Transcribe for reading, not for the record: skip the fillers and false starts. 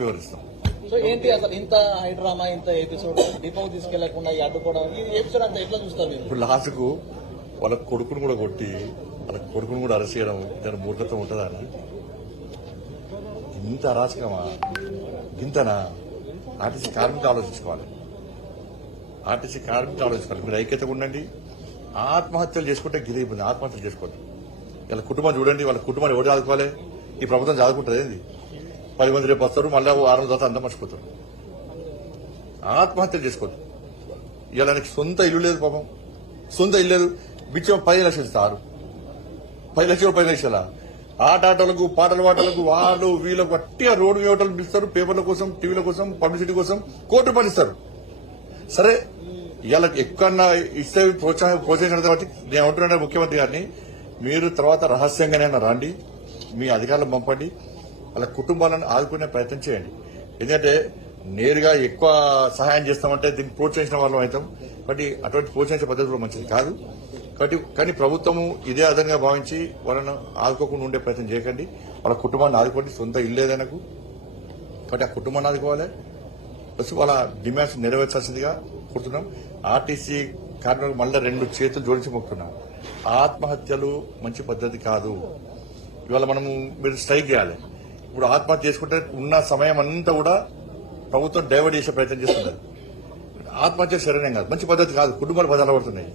వివరిస్తాం. So ఏంటి అసలు ఇంత హైడ్రామా ఇంత ఎపిసోడ్ డిపోకి తీసుకెళ్లకుండా అడ్డుకోవడం ఈ ఎపిసోడ్ అంతా ఎట్లా చూస్తారు మీరు? ఇప్పుడు లాస్ట్ కు వాళ్ళ కొడుకును కూడా కొట్టి వాళ్ళ కొడుకును కూడా అరెస్ట్ చేయడం దాని మూర్ఖత్వం ఉంటుందా అని? ఇంత అరాచకమా? ఇంతనా? ఆర్టీసీ కార్మికులు ఆలోచించుకోవాలి. ఆర్టీసీ కార్మికులు ఆలోచించుకోవాలి. మీరు ఐక్యతగా ఉండండి. ఆత్మహత్యలు చేసుకుంటే గిరి ఇబ్బంది. ఆత్మహత్యలు చేసుకోండి. వాళ్ళ కుటుంబం చూడండి. వాళ్ళ కుటుంబాన్ని ఎవరు చదువుకోవాలి? ఈ ప్రభుత్వం చదువుకుంటుంది ఏంది? 10 మంది రేపు వస్తారు, మళ్ళీ 6 రోజుల తర్వాత అంతా మర్చిపోతారు. ఆత్మహత్యలు చేసుకోండి. ఇవాళ ఆయనకి సొంత ఇల్లు లేదు, పాపం సొంత ఇల్లు లేదు. బిచ్చం 10 లక్షలు ఇస్తారు. 10 లక్షలు 10 లక్షల ఆటలకు పాటల పాటలకు వాళ్ళు వీళ్ళకు గట్టిగా రోడ్డు వేయటలు పిలుస్తారు. పేపర్ల కోసం, టీవీల కోసం, పబ్లిసిటీ కోసం కోర్టు పనిస్తారు. సరే, ఇవాళ ఎక్కడన్నా ఇస్తే ప్రోత్సహించడం కాబట్టి నేను అంటున్నా ముఖ్యమంత్రి గారిని, మీరు తర్వాత రహస్యంగానైనా రండి, మీ అధికారులను పంపండి, వాళ్ళ కుటుంబాలను ఆదుకునే ప్రయత్నం చేయండి. ఎందుకంటే నేరుగా ఎక్కువ సహాయం చేస్తామంటే దీన్ని ప్రోత్సహించిన వాళ్ళం అవుతాం. కాబట్టి అటువంటి ప్రోత్సహించే పద్ధతిలో మంచిది కాదు. కాబట్టి కానీ ప్రభుత్వము ఇదే అదనంగా భావించి వాళ్ళను ఆదుకోకుండా ఉండే ప్రయత్నం చేయకండి. వాళ్ళ కుటుంబాన్ని ఆదుకోండి. సొంత ఇల్లు లేదనకు, కాబట్టి ఆ కుటుంబాన్ని ఆదుకోవాలి. ప్లస్ వాళ్ళ డిమాండ్స్ నెరవేర్చాల్సిందిగా కోరుతున్నాం. ఆర్టీసీ కార్మికులకు మళ్ళీ 2 చేతులు జోడించి మొక్కుతున్నాం. ఆత్మహత్యలు మంచి పద్ధతి కాదు. ఇవాళ మనము మీరు స్ట్రైక్ చేయాలి. ఇప్పుడు ఆత్మహత్య చేసుకుంటే ఉన్న సమయం అంతా కూడా ప్రభుత్వం డైవర్ట్ చేసే ప్రయత్నం చేస్తున్నారు. ఆత్మహత్య సరైన కాదు, మంచి పద్ధతి కాదు. కుటుంబాలు బదలపడుతున్నాయి.